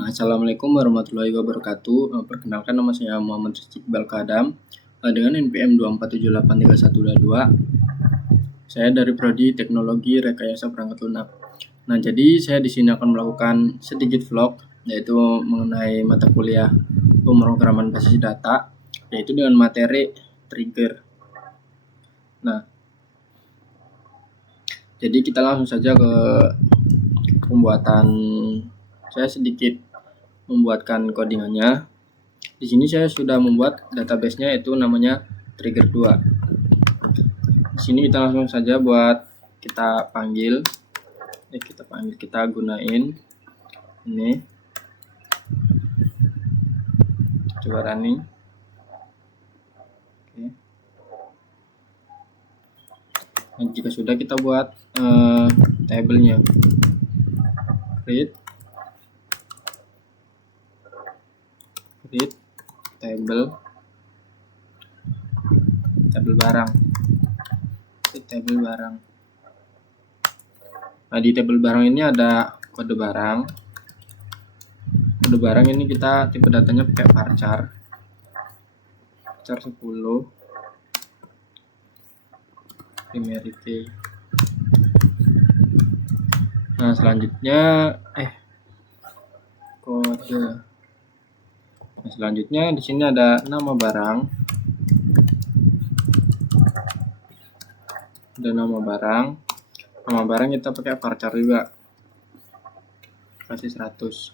Assalamualaikum warahmatullahi wabarakatuh. Perkenalkan, nama saya Muhammad Rizky Balkadam dengan NPM 2478312. Saya dari Prodi Teknologi Rekayasa Perangkat Lunak. Nah, jadi saya di sini akan melakukan sedikit vlog, yaitu mengenai mata kuliah pemrograman basis data, yaitu dengan materi trigger. Nah, jadi kita langsung saja ke pembuatan. Saya sedikit membuatkan codingannya. Di sini saya sudah membuat database-nya, yaitu namanya trigger 2. Di sini kita langsung saja buat kita panggil. Kita gunain ini. Coba running. Oke. Nah, jika sudah, kita buat tabelnya. Create table barang. Table barang. Nah, di table barang ini ada kode barang. Kode barang ini kita tipe datanya pakai varchar 10 primary key. Nah, selanjutnya kode. Nah, selanjutnya di sini ada nama barang. Nama barang kita pakai varchar juga, kasih 100.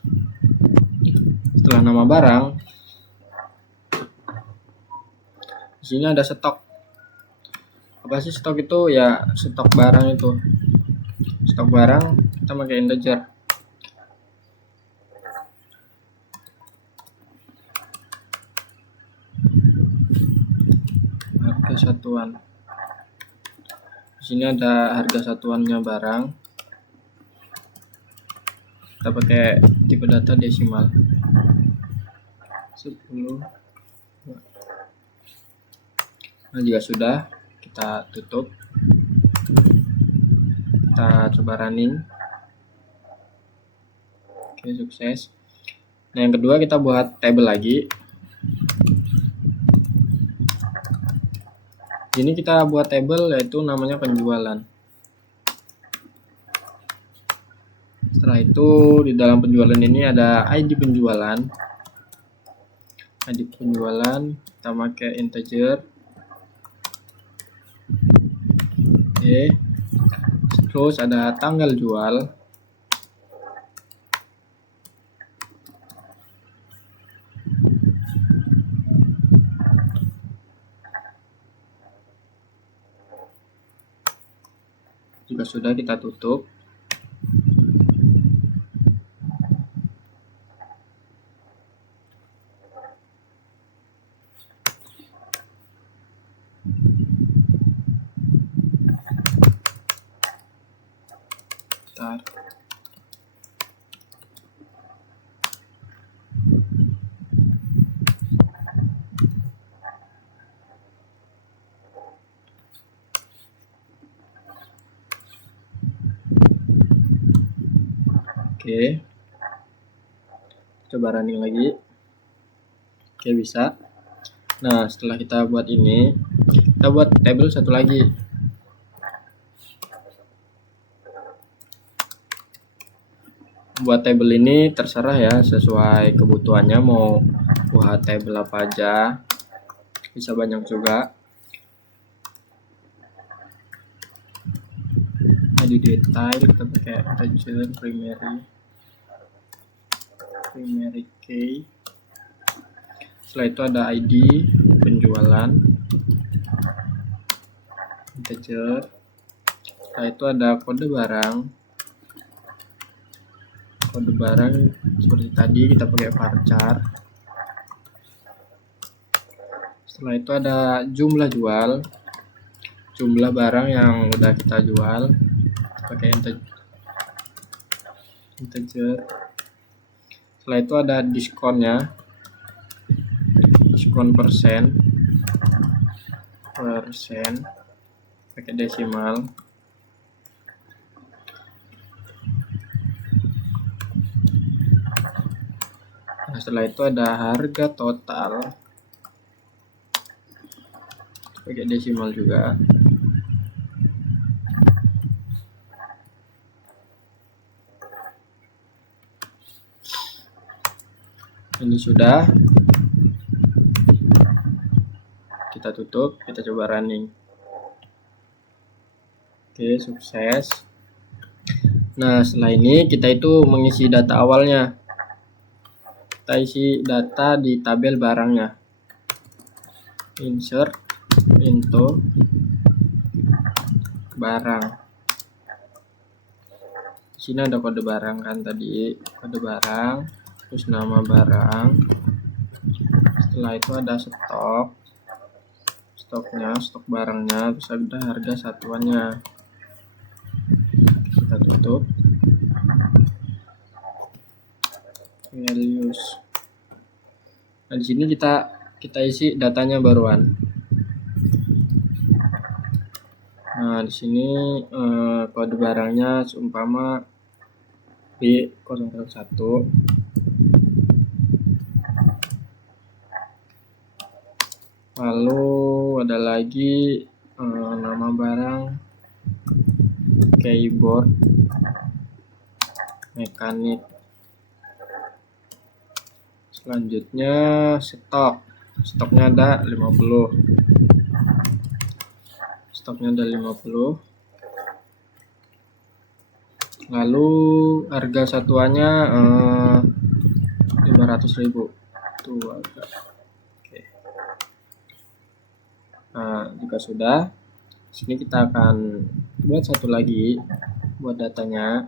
Setelah nama barang, di sini ada stok. Apa sih stok itu? Ya, stok barang itu. Stok barang kita pakai integer. Harga satuan. Di sini ada harga satuannya barang. Kita pakai tipe data desimal 10. Nah, jika sudah, kita tutup. Kita coba running. Oke, sukses. Nah, yang kedua kita buat table lagi. Ini kita buat table, yaitu namanya penjualan. Setelah itu, di dalam penjualan ini ada ID penjualan. ID penjualan kita pakai integer. Oke. Terus ada tanggal jual. Jika sudah, kita tutup. Bentar. Oke, coba running lagi. Oke, bisa. Nah, setelah kita buat ini, kita buat table satu lagi. Buat table ini terserah ya, sesuai kebutuhannya, mau buat table apa aja, bisa banyak juga. Nah, di detail kita pakai integer primary key. Setelah itu ada ID penjualan, integer. Setelah itu ada kode barang. Kode barang seperti tadi kita pakai varchar. Setelah itu ada jumlah jual. Jumlah barang yang udah kita jual pakai integer. Setelah itu ada diskonnya, diskon persen pakai desimal. setelah itu ada harga total, pakai desimal juga. Ini sudah, kita tutup, kita coba running. Oke, sukses. Nah, setelah ini kita itu mengisi data awalnya. Kita isi data di tabel barangnya. Insert into barang. Di sini ada kode barang kan tadi, kode barang, terus nama barang. Setelah itu ada stoknya, stok barangnya, terus ada harga satuannya. Kita tutup. Values. Nah, di sini kita isi datanya baruan. Nah, di sini kode barangnya seumpama B001. Lalu ada lagi nama barang keyboard mekanik. Selanjutnya stoknya ada 50. Lalu harga satuannya 500.000. Tuh harga. Oke. Nah, jika sudah, sini kita akan buat satu lagi buat datanya.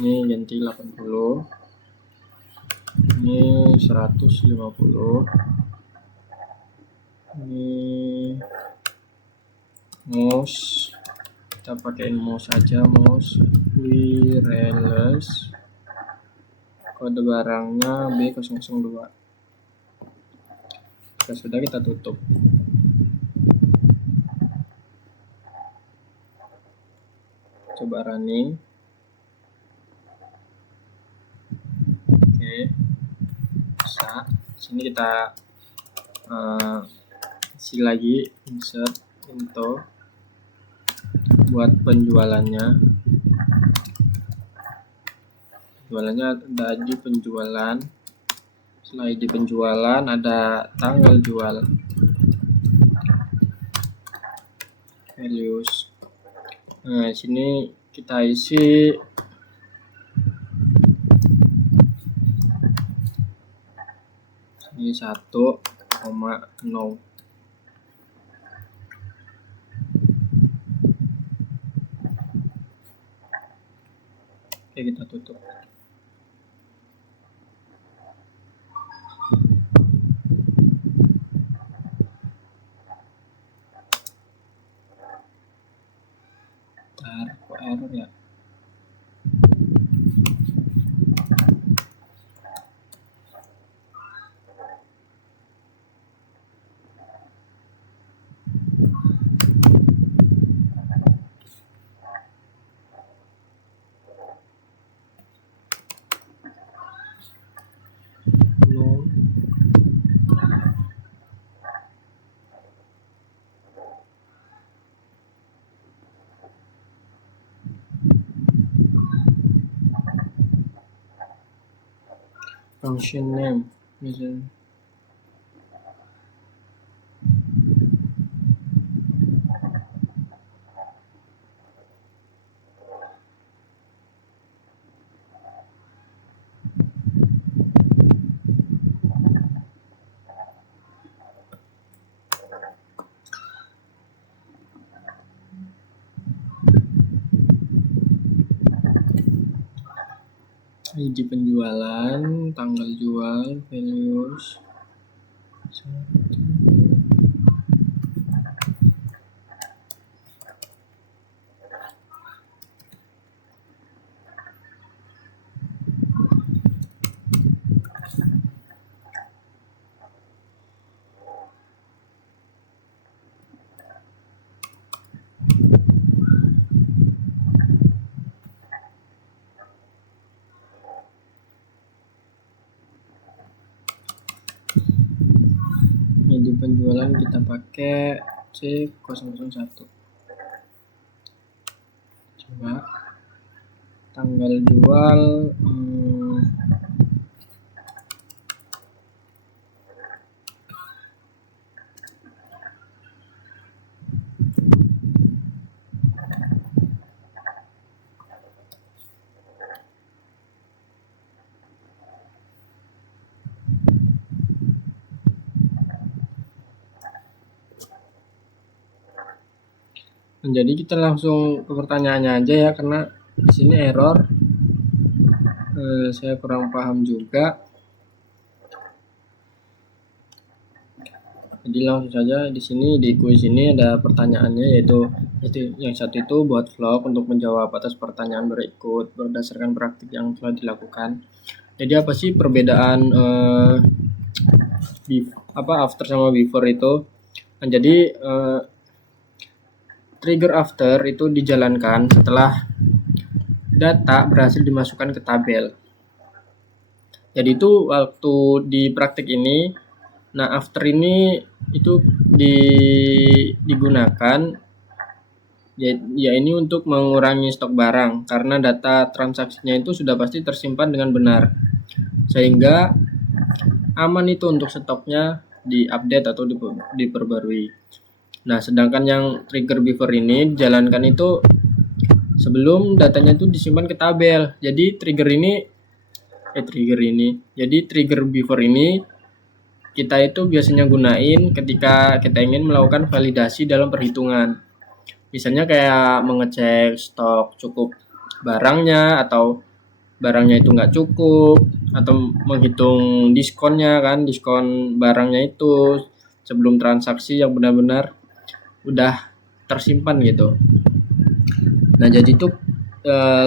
Ini ganti 80. Ini 150. Ini mouse, kita pakai mouse aja, mouse wireless, kode barangnya B002. Jika sudah, kita tutup. Coba running. Oke, bisa. Sini kita isi lagi, insert into buat penjualannya. Ada di penjualan. Setelah di penjualan ada tanggal jual, values. Nah, sini kita isi ini 1,0. Oke, kita tutup. Kok error ya? No. Function name misalnya. ID penjualan, tanggal jual, values. di penjualan kita pakai C001. Coba tanggal jual jadi kita langsung ke pertanyaannya aja ya, karena di sini error. Saya kurang paham juga. Jadi langsung saja di sini di kuis ini ada pertanyaannya, yaitu yang satu itu buat vlog untuk menjawab atas pertanyaan berikut berdasarkan praktik yang telah dilakukan. Jadi apa sih perbedaan after sama before itu? Nah, jadi trigger after itu dijalankan setelah data berhasil dimasukkan ke tabel. Jadi itu waktu di praktik ini, nah after ini itu digunakan ya ini untuk mengurangi stok barang, karena data transaksinya itu sudah pasti tersimpan dengan benar, sehingga aman itu untuk stoknya diupdate atau diperbarui. Nah, sedangkan yang trigger before ini dijalankan itu sebelum datanya itu disimpan ke tabel. Jadi trigger before ini kita itu biasanya gunain ketika kita ingin melakukan validasi dalam perhitungan. Misalnya kayak mengecek stok cukup barangnya, atau barangnya itu nggak cukup, atau menghitung diskonnya kan, diskon barangnya itu sebelum transaksi yang benar-benar udah tersimpan gitu. Nah, jadi itu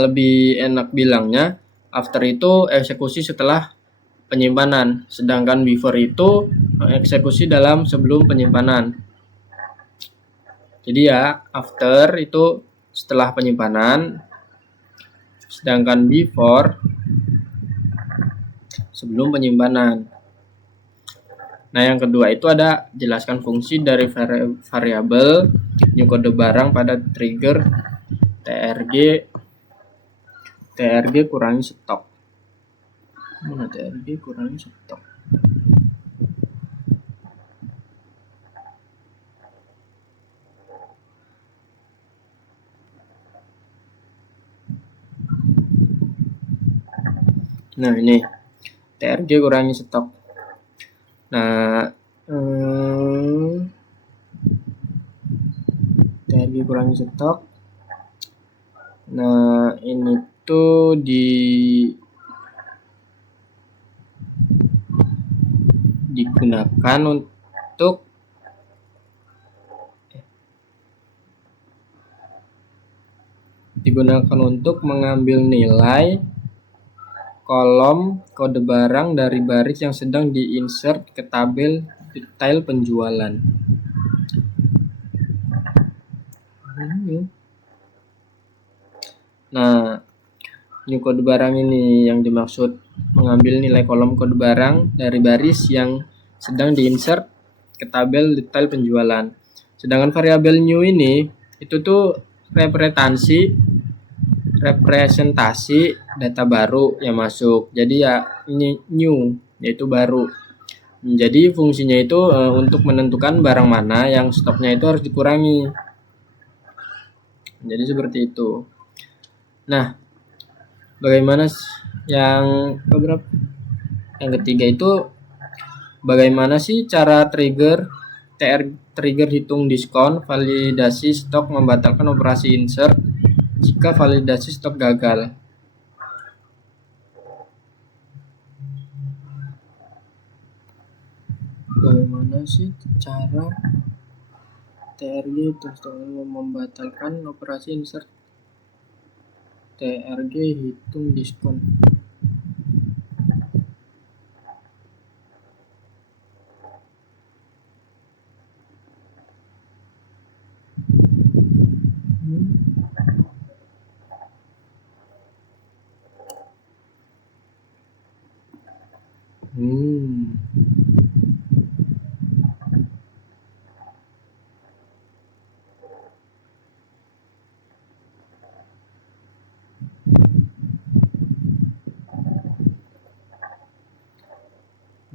lebih enak bilangnya after itu eksekusi setelah penyimpanan, sedangkan before itu eksekusi dalam sebelum penyimpanan. Jadi ya after itu setelah penyimpanan, sedangkan before sebelum penyimpanan. Nah, yang kedua itu ada jelaskan fungsi dari variabel new kode barang pada trigger TRG kurangi stok. Mana TRG kurangi stok? Nah, ini TRG kurangi stok. Nah, TRG kurangi stok. Nah, ini tuh digunakan untuk mengambil nilai kolom kode barang dari baris yang sedang diinsert ke tabel detail penjualan. Nah, new kode barang ini yang dimaksud mengambil nilai kolom kode barang dari baris yang sedang diinsert ke tabel detail penjualan. Sedangkan variabel new ini itu tuh representasi data baru yang masuk. Jadi ya ini new, yaitu baru. Jadi fungsinya itu untuk menentukan barang mana yang stoknya itu harus dikurangi. Jadi seperti itu. Nah, bagaimana yang ketiga itu, bagaimana sih cara trigger hitung diskon, validasi stok, membatalkan operasi insert jika validasi stok gagal. Bagaimana sih cara TRG hitung stok, membatalkan operasi insert TRG hitung diskon?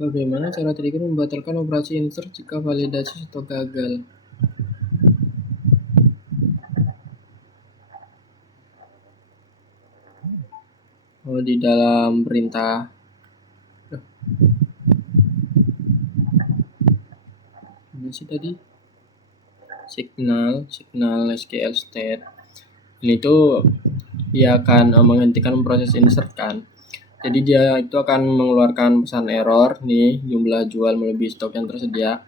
Bagaimana cara trigger membatalkan operasi insert jika validasi stok gagal? Di dalam perintah mana sih tadi? Signal SQL state. Ini tuh dia akan menghentikan proses insert kan. Jadi dia itu akan mengeluarkan pesan error nih, jumlah jual melebihi stok yang tersedia.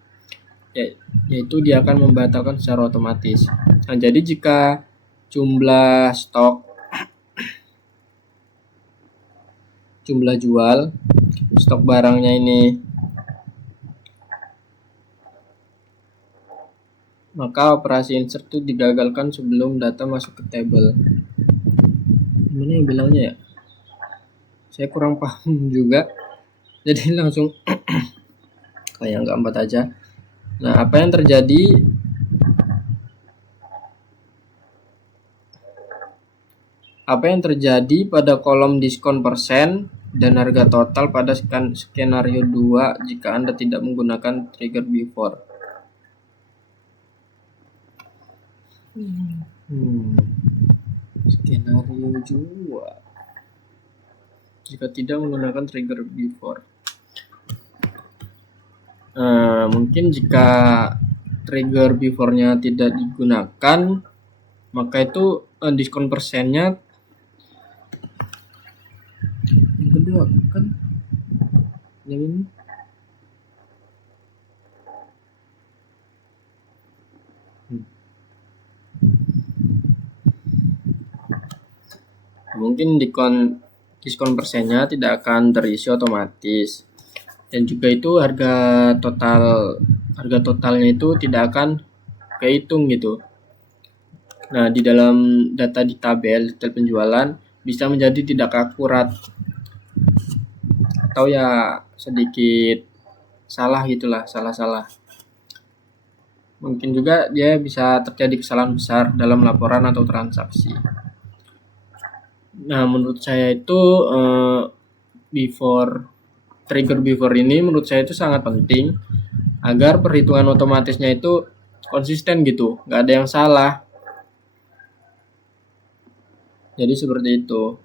Yaitu dia akan membatalkan secara otomatis. Nah, jadi jika jumlah jual stok barangnya ini, maka operasi insert itu digagalkan sebelum data masuk ke table. Gimana yang bilangnya ya? Saya kurang paham juga, jadi langsung kayak gampat aja. Nah, apa yang terjadi pada kolom diskon persen dan harga total pada skenario 2 jika Anda tidak menggunakan trigger before? Skenario 2 jika tidak menggunakan trigger before. Mungkin jika trigger before-nya tidak digunakan, maka itu diskon persennya yang kedua kan yang ini. Mungkin diskon persennya tidak akan terisi otomatis, dan juga itu harga totalnya itu tidak akan kehitung gitu. Nah, di dalam data di tabel penjualan bisa menjadi tidak akurat atau ya sedikit salah gitulah, salah. Mungkin juga dia bisa terjadi kesalahan besar dalam laporan atau transaksi. Nah, menurut saya itu trigger before ini menurut saya itu sangat penting agar perhitungan otomatisnya itu konsisten gitu, nggak ada yang salah. Jadi seperti itu.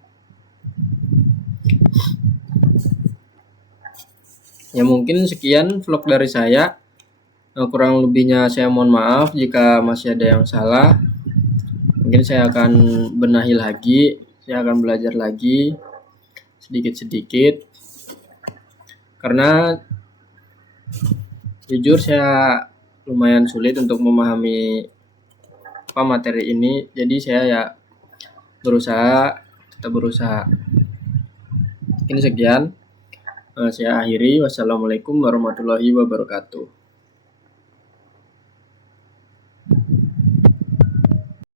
Ya, mungkin sekian vlog dari saya. Kurang lebihnya saya mohon maaf jika masih ada yang salah. Mungkin saya akan benahi lagi, saya akan belajar lagi sedikit-sedikit. Karena jujur saya lumayan sulit untuk memahami materi ini. Jadi saya ya tetap berusaha. Ini sekian. Saya akhiri. Wassalamualaikum warahmatullahi wabarakatuh.